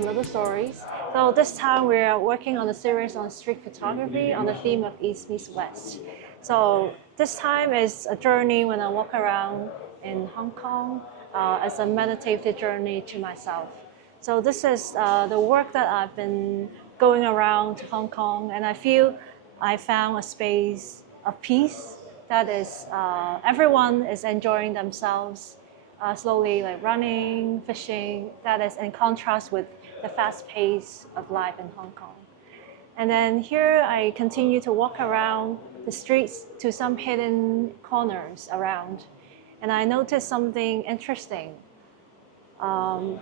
from Little Stories. So this time we are working on a series on street photography on the theme of East meets West. So this time is a journey when I walk around in Hong Kong as a meditative journey to myself. So this is the work that I've been going around Hong Kong, and I feel I found a space of peace that is, everyone is enjoying themselves slowly, like running, fishing, that is in contrast with the fast pace of life in Hong Kong. And then here I continue to walk around the streets to some hidden corners around. And I noticed something interesting, some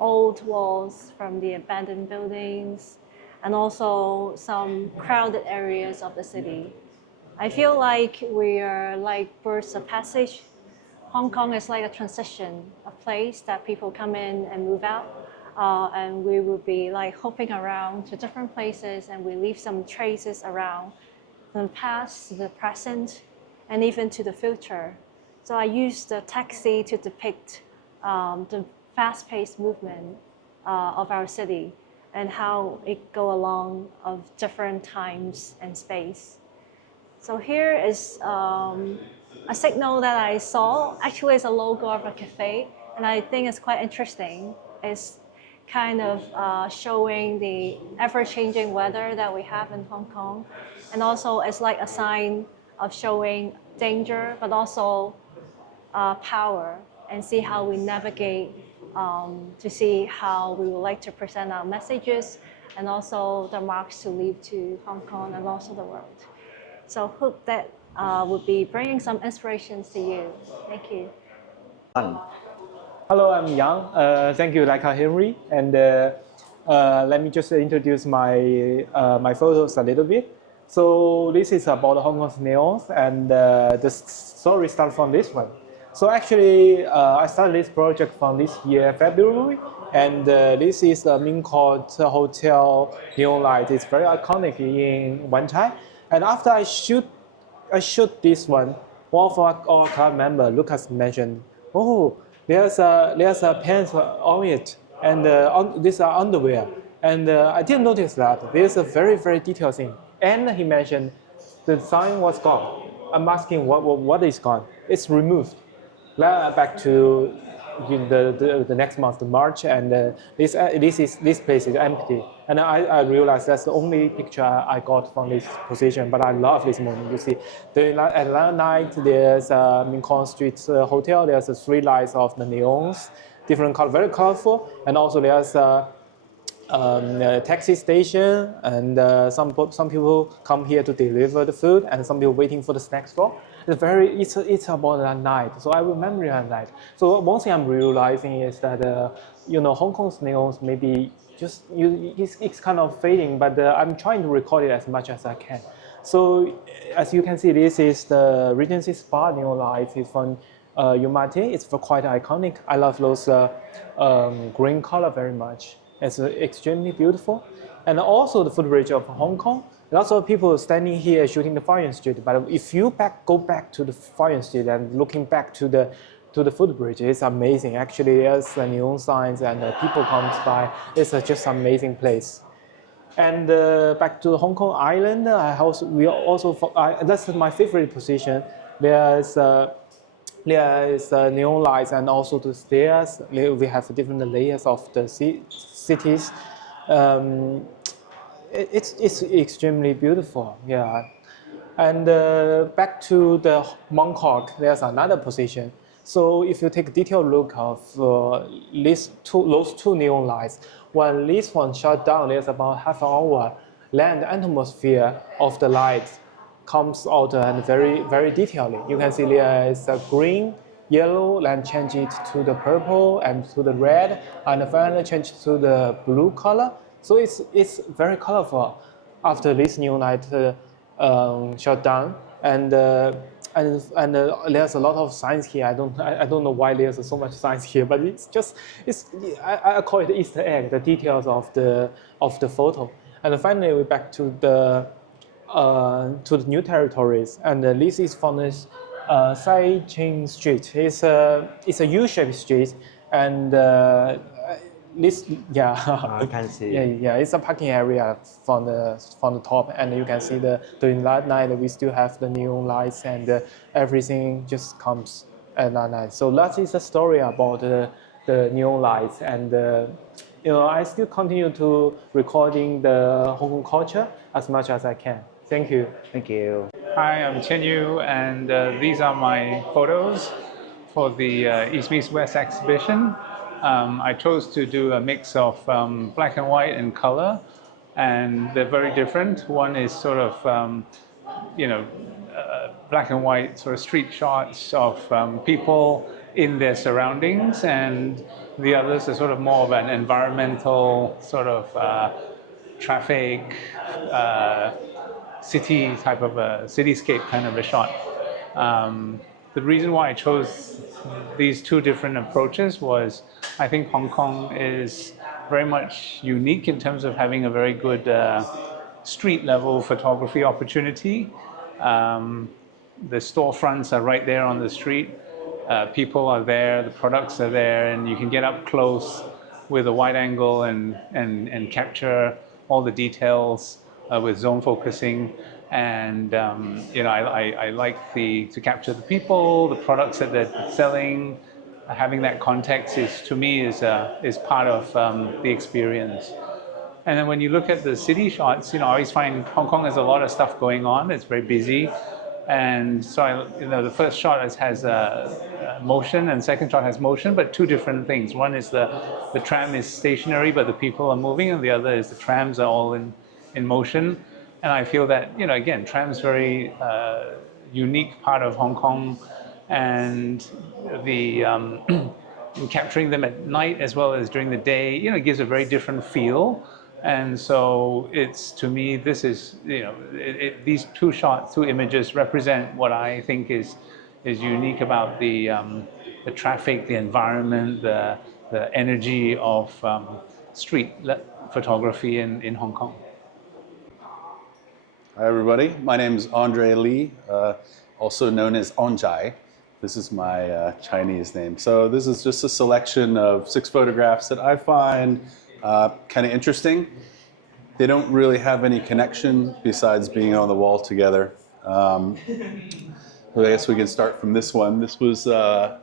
old walls from the abandoned buildings, and also some crowded areas of the city. I feel like we are like birds of passage. Hong Kong is like a transition, a place that people come in and move out, and we will be like hopping around to different places, and we leave some traces around from the past, the present, and even to the future. So I use the taxi to depict the fast-paced movement of our city and how it go along of different times and space. So here is a signal that I saw. Actually, it's a logo of a cafe, and I think it's quite interesting. It's kind of showing the ever-changing weather that we have in Hong Kong, and also it's like a sign of showing danger, but also power, and see how we navigate to see how we would like to present our messages, and also the marks to leave to Hong Kong and also the world. So hope that will be bringing some inspirations to you. Thank you. Hello, I'm Yang. Thank you, Laika Henry. And let me just introduce my photos a little bit. So this is about Hong Kong's neons, and the story starts from this one. So actually, I started this project from this year, February, and this is the Ming Court Hotel neon light. It's very iconic in Wan Chai. And after I shoot this one of our club member, Lucas, mentioned, oh, there's a pants on it, and these are underwear. And I didn't notice that. There's a very, very detailed thing. And he mentioned the sign was gone. I'm asking what is gone? It's removed. Back to the next month, March, and this place is empty. And I realized that's the only picture I got from this position. But I love this moment. You see, at night there's Ming Kong Street Hotel. There's the three lights of the neons, different color, very colorful, and also there's a taxi station, and some people come here to deliver the food, and some people waiting for the snack store. It's about that night, so I remember that night. So one thing I'm realizing is that Hong Kong's neons maybe just it's kind of fading, but I'm trying to record it as much as I can. So as you can see, this is the Regency Spa neon lights. It's from Umate. It's quite iconic. I love those green color very much. It's extremely beautiful. And also the footbridge of Hong Kong. Lots of people standing here shooting the Fire Street. But if you go back to the Fire Street and looking back to the footbridge, it's amazing. Actually, there's neon signs and people comes by. It's just an amazing place. And back to Hong Kong Island, that's my favorite position. There's neon lights, and also the stairs. We have different layers of the cities. It's extremely beautiful, yeah. And back to the Mongkok, there's another position. So if you take a detailed look of those two neon lights, when this one shut down, there's about half an hour, land atmosphere of the lights comes out and very, very detailed. You can see there is a green, yellow, then change it to the purple and to the red, and finally change to the blue color. So it's very colorful after this neon light shut down, and there's a lot of signs here. I don't know why there's so much signs here, but I call it Easter egg, the details of the photo. And finally we're back to the new territories, and this is from the Sai Ching Street. It's a U-shaped street, and this, yeah. I can see. Yeah, it's a parking area from the top, and you can see during that night we still have the neon lights, and everything just comes at that night. So that is a story about the neon lights, and I still continue to recording the Hong Kong culture as much as I can. Thank you. Thank you. Hi, I'm Chen Yu, and these are my photos for the East Meets West exhibition. I chose to do a mix of black and white and color, and they're very different. One is sort of, black and white sort of street shots of people in their surroundings, and the others are sort of more of an environmental sort of traffic, city type of a cityscape kind of a shot. The reason why I chose these two different approaches was I think Hong Kong is very much unique in terms of having a very good street level photography opportunity. The storefronts are right there on the street. People are there, the products are there, and you can get up close with a wide angle and capture all the details with zone focusing. And I like to capture the people, the products that they're selling. Having that context to me is part of the experience. And then when you look at the city shots, I always find Hong Kong has a lot of stuff going on. It's very busy, and so the first shot has motion, and second shot has motion, but two different things. One is the tram is stationary, but the people are moving, and the other is the trams are all in motion. And I feel that, again, tram's very unique part of Hong Kong, and the capturing them at night as well as during the day, it gives a very different feel. And so to me, this is, these two images represent what I think is unique about the traffic, the environment, the energy of street photography in Hong Kong. Hi everybody, my name is Andre Lee, also known as Onjai. This is my Chinese name. So this is just a selection of 6 photographs that I find kind of interesting. They don't really have any connection besides being on the wall together. I guess we can start from this one. This was a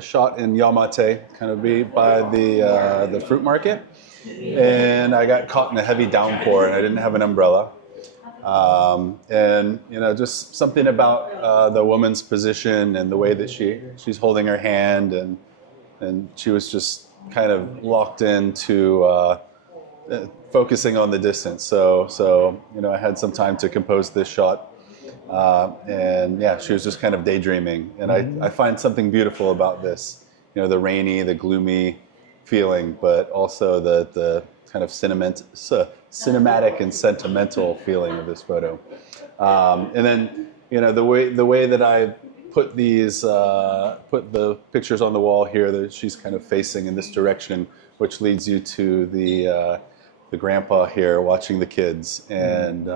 shot in Yaomate, kind of by the fruit market. And I got caught in a heavy downpour and I didn't have an umbrella. And just something about the woman's position and the way that she's holding her hand, and she was just kind of locked into focusing on the distance. So I had some time to compose this shot, and yeah, she was just kind of daydreaming. And I find something beautiful about this, the rainy, the gloomy feeling, but also the kind of cinematic and sentimental feeling of this photo. And then, the way that I put the pictures on the wall here, that she's kind of facing in this direction, which leads you to the grandpa here watching the kids. And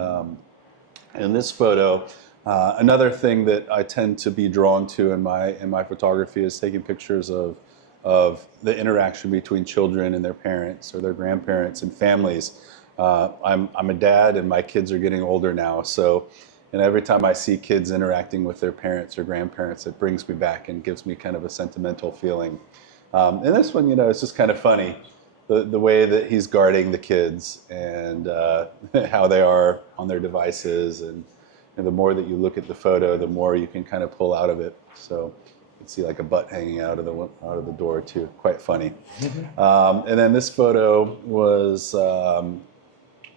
in this photo, another thing that I tend to be drawn to in my photography is taking pictures of the interaction between children and their parents or their grandparents and families. I'm a dad, and my kids are getting older now. So, every time I see kids interacting with their parents or grandparents, it brings me back and gives me kind of a sentimental feeling. And this one, it's just kind of funny, the way that he's guarding the kids and how they are on their devices. And the more that you look at the photo, the more you can kind of pull out of it. So you can see like a butt hanging out of the door too. Quite funny. And then this photo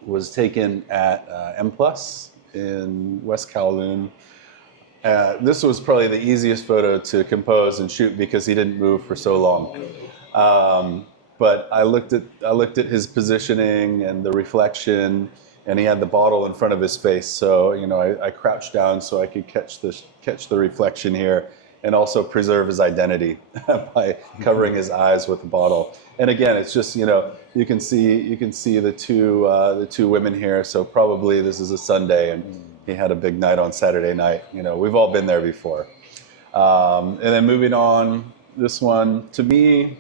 was taken at M+ in West Kowloon. This was probably the easiest photo to compose and shoot because he didn't move for so long. But I looked at his positioning and the reflection, and he had the bottle in front of his face. So I crouched down so I could catch the reflection here, and also preserve his identity by covering his eyes with the bottle. And again, it's just you can see the two women here. So probably this is a Sunday, and he had a big night on Saturday night. We've all been there before. And then moving on, this one, to me,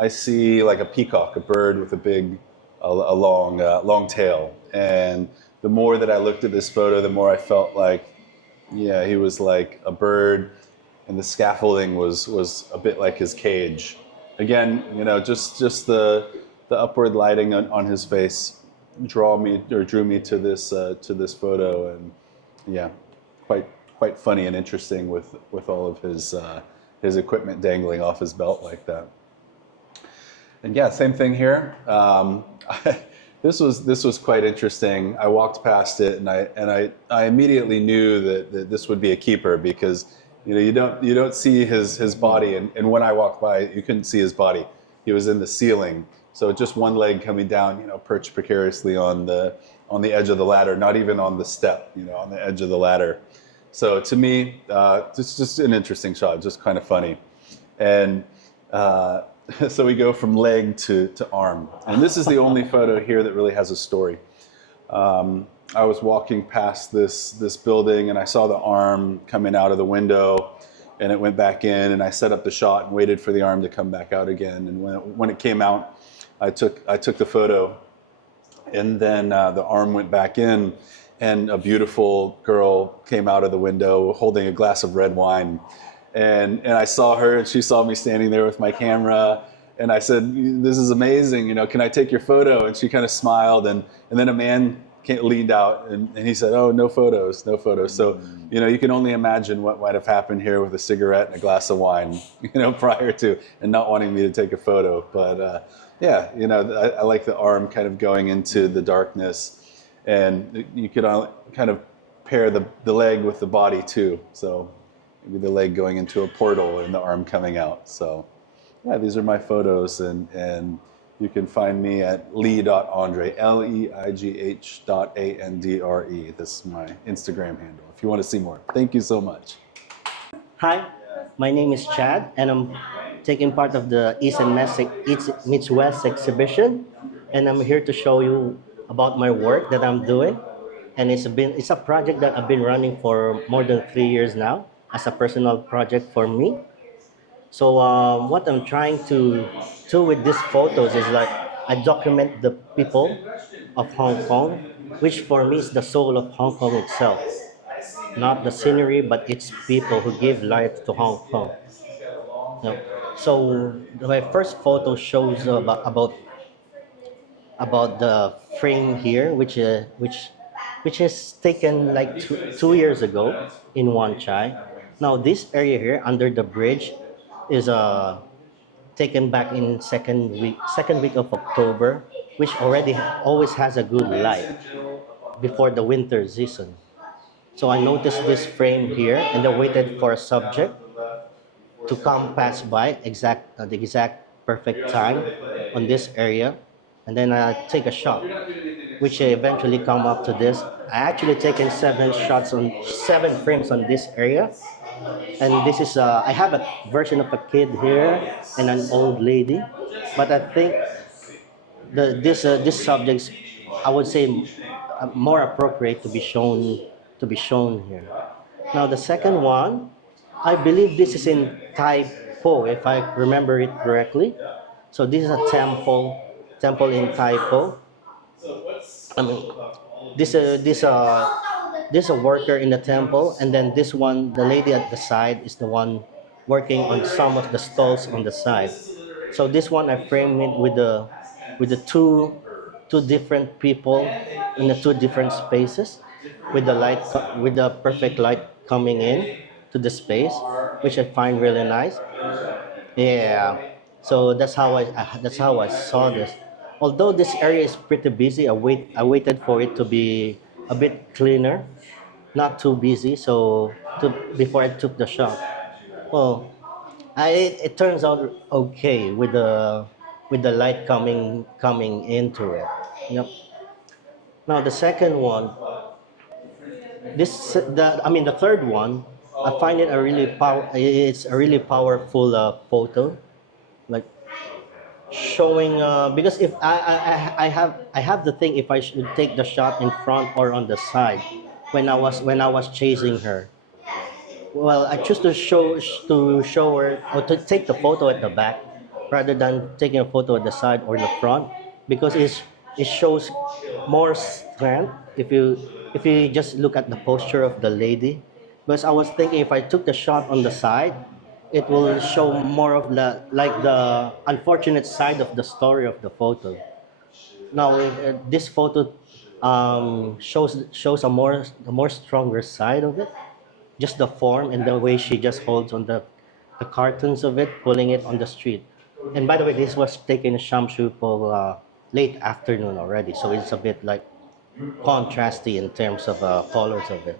I see like a peacock, a bird with a long tail. And the more that I looked at this photo, the more I felt like, yeah, he was like a bird, and the scaffolding was a bit like his cage. Again, you know, just the upward lighting on his face drew me to this photo, and yeah, quite funny and interesting with all of his equipment dangling off his belt like that. And yeah, same thing here. This was quite interesting. I walked past it, and I immediately knew that this would be a keeper, because you know you don't see his body, and when I walked by, you couldn't see his body. He was in the ceiling, so just one leg coming down, you know, perched precariously on the edge of the ladder, not even on the step, you know, on the edge of the ladder. So to me, just an interesting shot, just kind of funny, and. So we go from leg to arm. And this is the only photo here that really has a story. I was walking past this building, and I saw the arm coming out of the window, and it went back in, and I set up the shot and waited for the arm to come back out again. And when it came out, I took the photo, and then the arm went back in, and a beautiful girl came out of the window holding a glass of red wine. And I saw her, and she saw me standing there with my camera, and I said, "This is amazing, you know, can I take your photo?" And she kind of smiled, and then a man leaned out, and he said, "Oh, no photos, no photos." So, you know, you can only imagine what might have happened here with a cigarette and a glass of wine, you know, prior to, and not wanting me to take a photo. But yeah, you know, I like the arm kind of going into the darkness, and you could kind of pair the leg with the body too. So. Maybe the leg going into a portal and the arm coming out. So yeah, these are my photos, and you can find me at lee.andre, leigh.andre. This is my Instagram handle if you want to see more. Thank you so much. Hi, my name is Chad, and I'm taking part of the East Meets West exhibition, and I'm here to show you about my work that I'm doing. And it's a project that I've been running for more than 3 years now, as a personal project for me. So what I'm trying to do with these photos is like I document the people of Hong Kong, which for me is the soul of Hong Kong itself. Not the scenery, but it's people who give life to Hong Kong. You know? So my first photo shows about the frame here, which is taken like two years ago in Wan Chai. Now this area here under the bridge is taken back in second week of October, which always has a good light before the winter season. So I noticed this frame here, and I waited for a subject to come pass by the exact perfect time on this area, and then I take a shot, which eventually come up to this. I actually taken 7 frames on this area. And this is, I have a version of a kid here and an old lady, but I think this subjects, I would say, more appropriate to be shown here. Now the second one, I believe this is in Tai Po, if I remember it correctly. So this is a temple in Tai Po. I mean, this a worker in the temple, and then this one, the lady at the side, is the one working on some of the stalls on the side. So this one I framed it with the two different people in the 2 different spaces, with the perfect light coming in to the space, which I find really nice. Yeah. So that's how I saw this. Although this area is pretty busy, I waited for it to be a bit cleaner, not too busy, before I took the shot. Well, it turns out okay with the light coming into it. Yep. Now the second one, the third one, I find it it's a really powerful photo, like showing because if I have the thing if I should take the shot in front or on the side when I was chasing her. Well, I choose to show her or to take the photo at the back, rather than taking a photo at the side or the front, because it shows more strength if you just look at the posture of the lady. Because I was thinking if I took the shot on the side, it will show more of the unfortunate side of the story of the photo. Now this photo shows a more stronger side of it, just the form and the way she just holds on the cartons of it, pulling it on the street. And by the way, this was taken in Shamshu late afternoon already, so it's a bit like contrasty in terms of colors of it.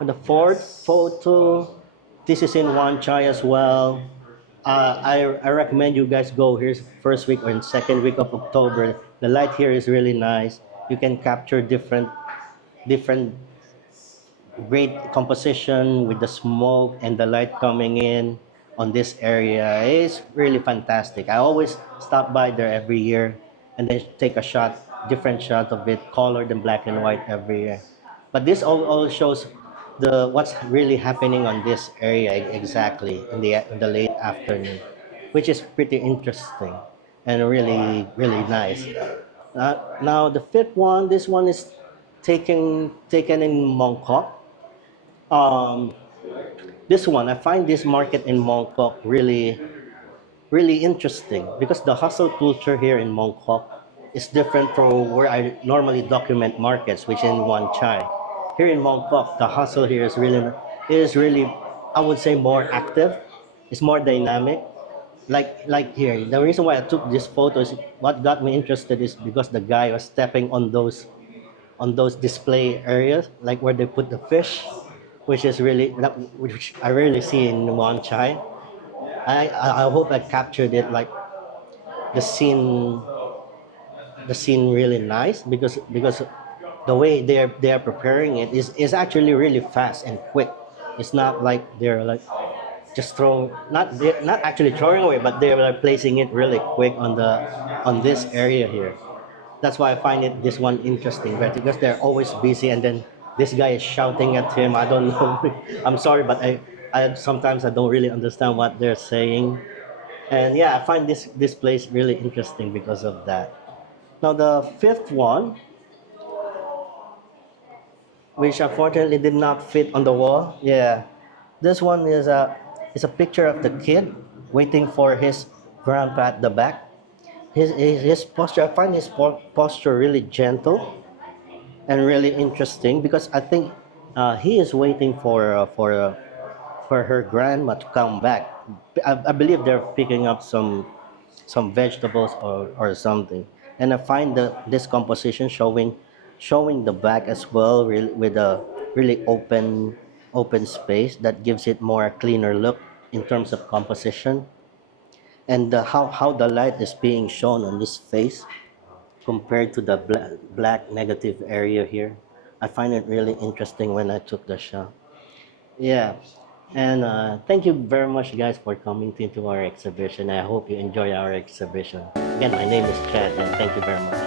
And the fourth photo, this is in Wan Chai as well. I recommend you guys go here first week or in second week of October. The light here is really nice. You can capture different great composition with the smoke and the light coming in on this area. It's really fantastic. I always stop by there every year and then take a shot, different shot of it, colored and black and white every year. But this all shows what's really happening on this area exactly in the late afternoon, which is pretty interesting and really nice. Now the fifth one, this one is taken in Mongkok. This one, I find this market in Mongkok really interesting because the hustle culture here in Mongkok is different from where I normally document markets, which in Wan Chai. Here in Mongkok, the hustle here is really, I would say, more active. It's more dynamic. Like here, the reason why I took this photo is what got me interested is because the guy was stepping on those display areas, like where they put the fish, which I really see in Wan Chai. I hope I captured it like the scene really nice because the way they are preparing it is actually really fast and quick. It's not like they're like just not actually throwing away, but they're like placing it really quick on this area here. That's why I find this one interesting, but because they're always busy and then this guy is shouting at him. I don't know. I'm sorry, but I sometimes I don't really understand what they're saying. And yeah, I find this place really interesting because of that. Now the fifth one, which unfortunately did not fit on the wall. Yeah, this one is a picture of the kid waiting for his grandpa at the back. His posture, I find his posture really gentle and really interesting because I think he is waiting for her grandma to come back. I believe they're picking up some vegetables or something. And I find this composition showing the back as well, really, with a really open space that gives it more cleaner look in terms of composition. And how the light is being shown on this face compared to the black negative area here. I find it really interesting when I took the shot. Yeah, and thank you very much, guys, for coming into our exhibition. I hope you enjoy our exhibition. Again, my name is Chad, and thank you very much.